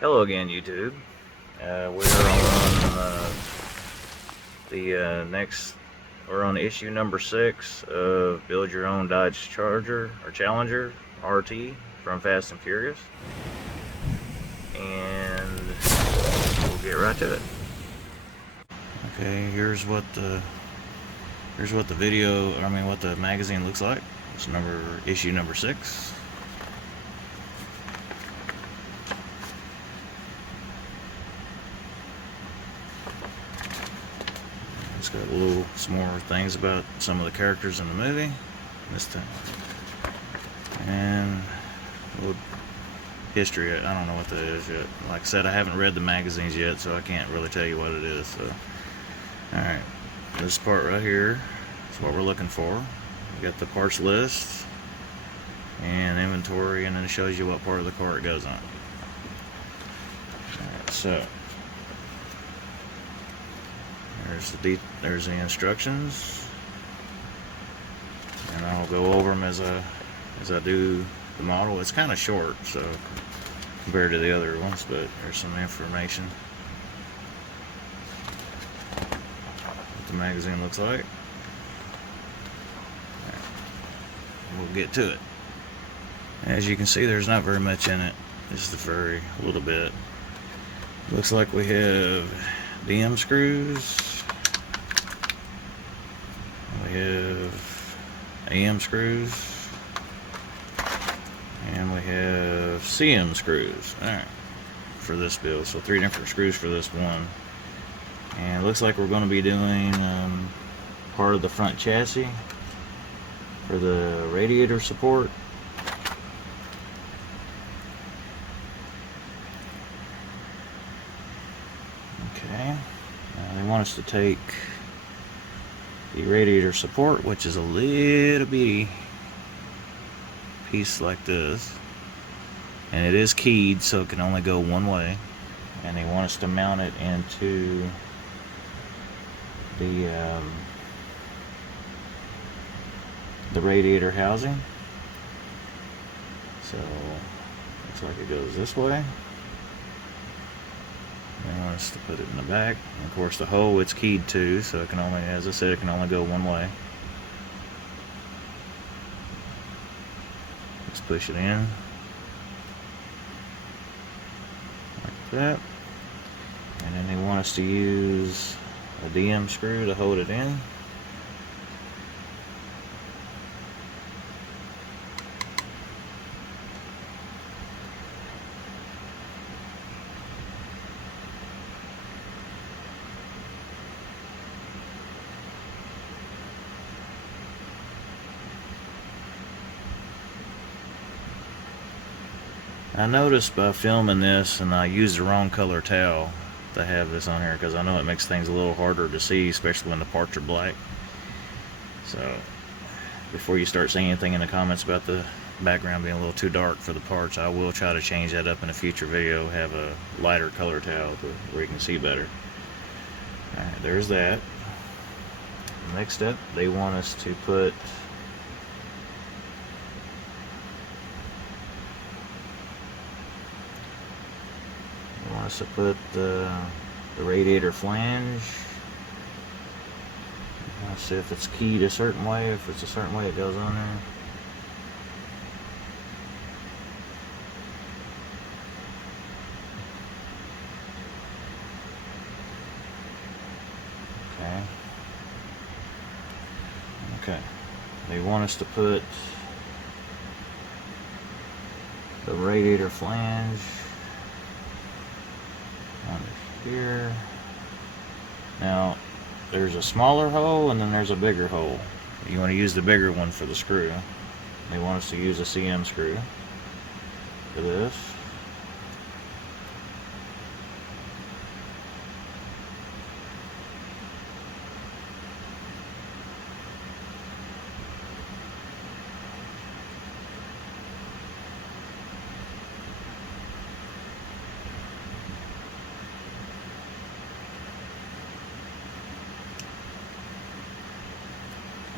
Hello again, YouTube. We're on issue number 6 of Build Your Own Dodge Charger or Challenger RT from Fast and Furious, and we'll get right to it. Okay, here's what the what the magazine looks like. It's issue number 6. It's got some more things about some of the characters in the movie this time, and a little history. I don't know what that is yet. Like I said, I haven't read the magazines yet, so I can't really tell you what it is. So, alright, this part right here is what we're looking for. We got the parts list and inventory, and then it shows you what part of the car it goes on. Alright, so there's the instructions, and I'll go over them as I do the model. It's kind of short, so compared to the other ones, but there's some information. What the magazine looks like. Right. We'll get to it. As you can see, there's not very much in it. Just a very little bit. Looks like we have DM screws. We have AM screws. And we have CM screws. Alright. For this build. So 3 different screws for this one. And it looks like we're going to be doing part of the front chassis for the radiator support. Okay. They want us to take the radiator support, which is a little bitty piece like this, and it is keyed, so it can only go one way, and they want us to mount it into the radiator housing. So looks like it goes this way. They want us to put it in the back, and of course the hole, it's keyed too, so it can only, as I said, it can only go one way. Let's push it in like that, and then they want us to use a DM screw to hold it in. I noticed by filming this, and I used the wrong color towel to have this on here, because I know it makes things a little harder to see, especially when the parts are black. So before you start saying anything in the comments about the background being a little too dark for the parts, I will try to change that up in a future video, have a lighter color towel where you can see better. Alright, there's that. Next up, they want us to put the radiator flange. Let's see if it's keyed a certain way. If it's a certain way, it goes on there. Okay. They want us to put the radiator flange under here. Now, there's a smaller hole and then there's a bigger hole. You want to use the bigger one for the screw. They want us to use a CM screw for this.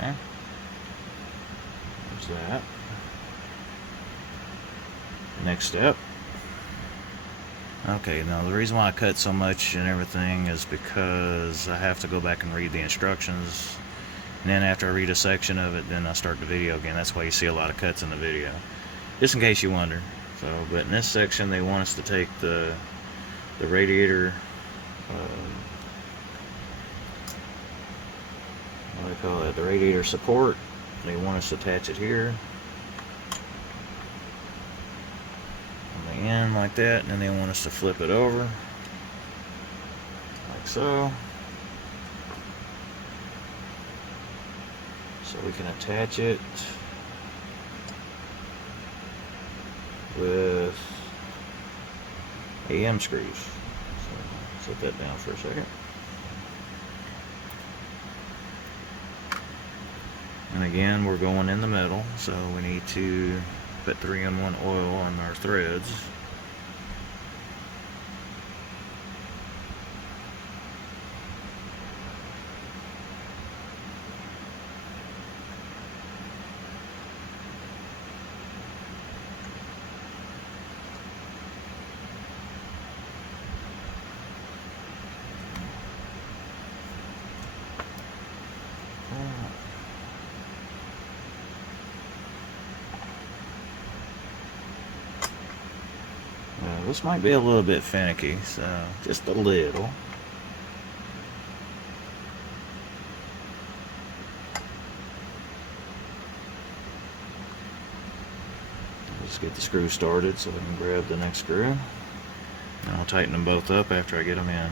Okay. There's that. Next step, Okay, now the reason why I cut so much and everything is because I have to go back and read the instructions, and then after I read a section of it, then I start the video again. That's why you see a lot of cuts in the video, just in case you wonder. So, but in this section, they want us to take the radiator, what do they call it? The radiator support. They want us to attach it here on the end like that, and then they want us to flip it over like so. So we can attach it with AM screws. So set that down for a second. And again, we're going in the middle, so we need to put 3-in-1 oil on our threads. This might be a little bit finicky, so just a little. Let's get the screw started so we can grab the next screw. And I'll tighten them both up after I get them in.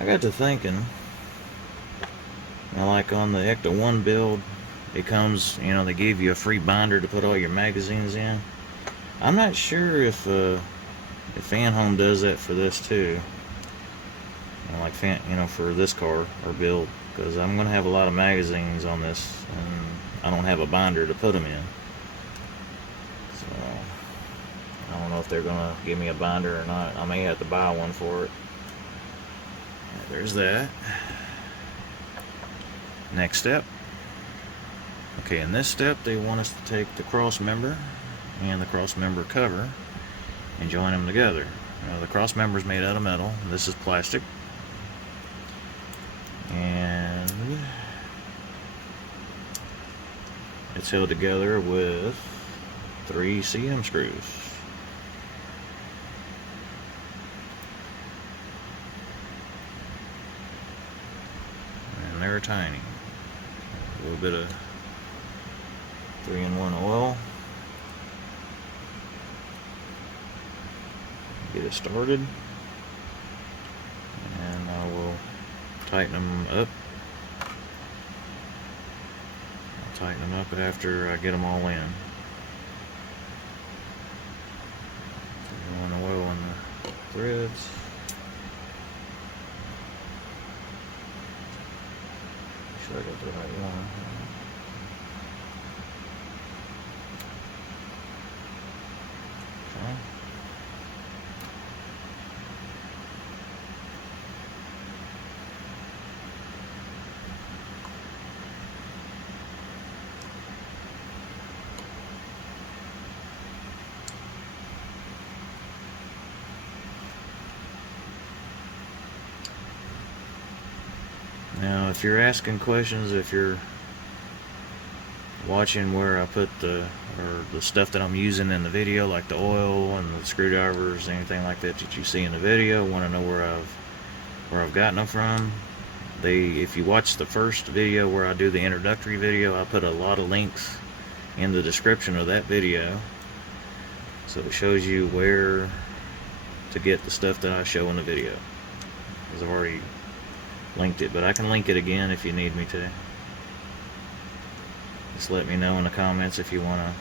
I got to thinking, now like on the Ecto 1 build, it comes, you know, they give you a free binder to put all your magazines in. I'm not sure if Fanhome does that for this too. Like for this car or build, because I'm gonna have a lot of magazines on this, and I don't have a binder to put them in. So I don't know if they're gonna give me a binder or not. I may have to buy one for it. There's that. Next step. Okay, in this step they want us to take the cross member and the cross member cover and join them together. Now, the cross member is made out of metal. This is plastic. And it's held together with 3 CM screws. And they're tiny. A little bit of 3-in-1 oil. Get it started. And I will tighten them up. I'll tighten them up after I get them all in. Throwing oil on the threads. Make sure I got the right one. Okay. Now, if you're asking questions, if you're watching where I put the stuff that I'm using in the video, like the oil and the screwdrivers, anything like that that you see in the video, want to know where I've gotten them from, if you watch the first video where I do the introductory video, I put a lot of links in the description of that video, so it shows you where to get the stuff that I show in the video, because I've already linked it, but I can link it again if you need me to. Just let me know in the comments if you want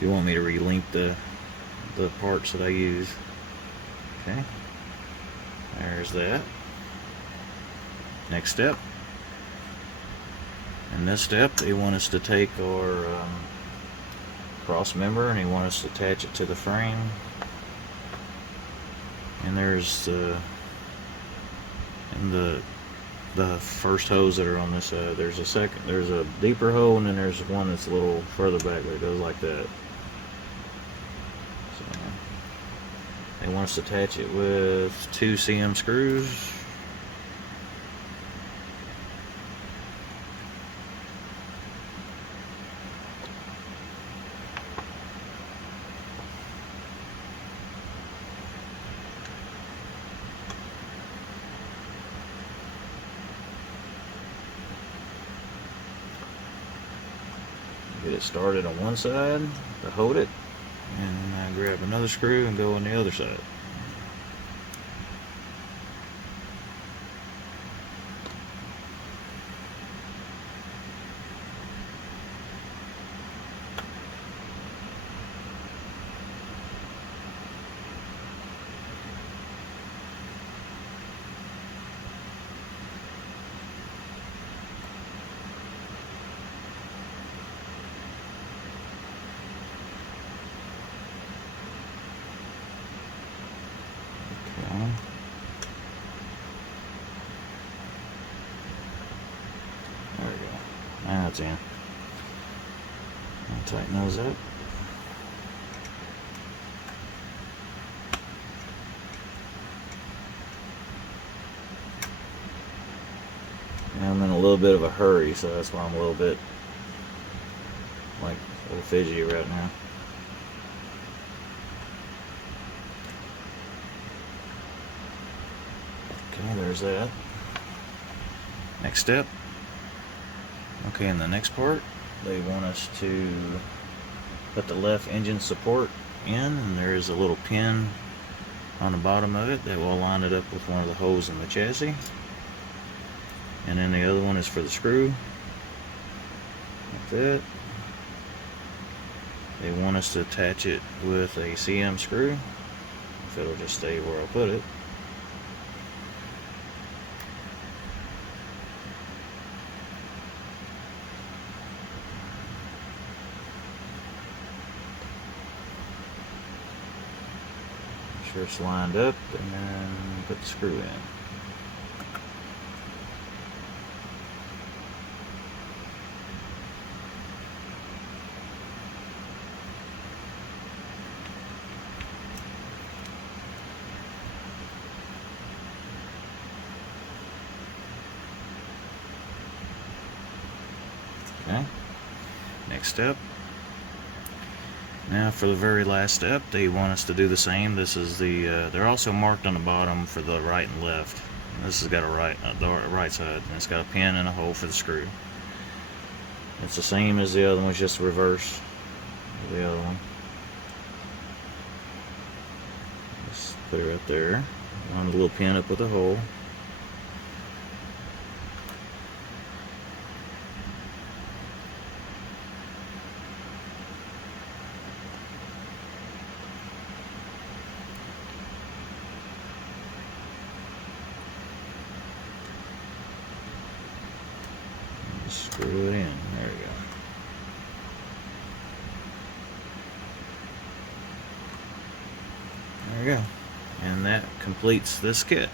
me to relink the parts that I use. Okay, there's that. Next step, In this step, they want us to take our cross member and they want us to attach it to the frame. And there's in the first hose that are on this side, there's a deeper hole, and then there's one that's a little further back that goes like that. So they want us to attach it with 2 CM screws. Get it started on one side to hold it, and grab another screw and go on the other side. There we go. Now it's in. I'll tighten those up. Now I'm in a little bit of a hurry, so that's why I'm a little bit fidgety right now. Okay, there's that. Next step. Okay, in the next part, they want us to put the left engine support in, and there is a little pin on the bottom of it that will line it up with one of the holes in the chassis. And then the other one is for the screw. Like that. They want us to attach it with a CM screw, if it'll just stay where I put it. Make sure it's lined up, and then put the screw in. Okay, next step. Now for the very last step, they want us to do the same. This is they're also marked on the bottom for the right and left. This has got the right side, and it's got a pin and a hole for the screw. It's the same as the other one, it's just reverse of the other one. Just put it right there. On the little pin up with the hole. Screw it in. There we go. There we go. And that completes this kit.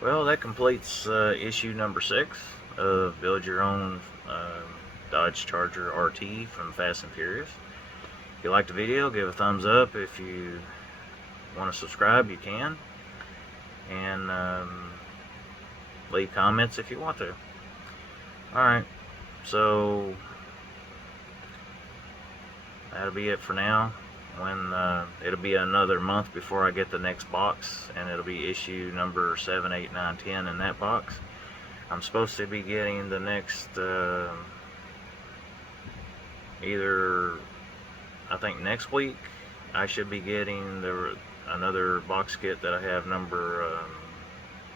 Well, that completes issue number 6 of Build Your Own Dodge Charger RT from Fast and Furious. If you liked the video, give a thumbs up. If you want to subscribe, you can. And leave comments if you want to. Alright, so that'll be it for now. When it'll be another month before I get the next box, and it'll be issue number 7, 8, 9, 10 in that box. I'm supposed to be getting the next either, I think next week I should be getting another box kit that I have number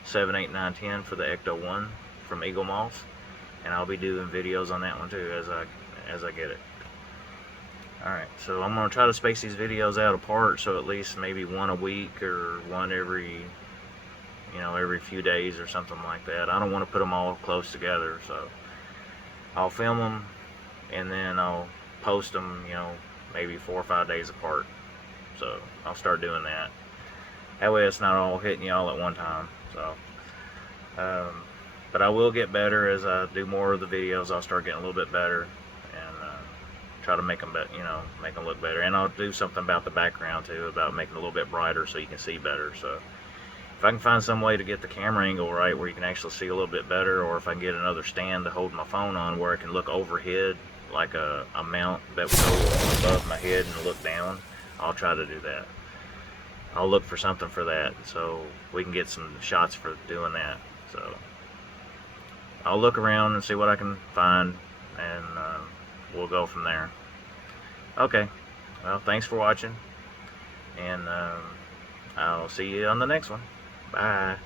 7, 8, 9, 10 for the Ecto 1 from Eagle Moss, and I'll be doing videos on that one too as I get it. Alright, so I'm going to try to space these videos out apart, so at least maybe one a week or one every, you know, every few days or something like that. I don't want to put them all close together, so I'll film them and then I'll post them, you know, maybe 4 or 5 days apart. So I'll start doing that. That way it's not all hitting y'all at one time. So, but I will get better as I do more of the videos. I'll start getting a little bit better and try to make them, you know, make them look better. And I'll do something about the background too, about making it a little bit brighter so you can see better. So if I can find some way to get the camera angle right where you can actually see a little bit better, or if I can get another stand to hold my phone on where I can look overhead, like a mount that would go above my head and look down, I'll try to do that. I'll look for something for that so we can get some shots for doing that. So I'll look around and see what I can find, and we'll go from there. Okay, well, thanks for watching, and I'll see you on the next one. Bye.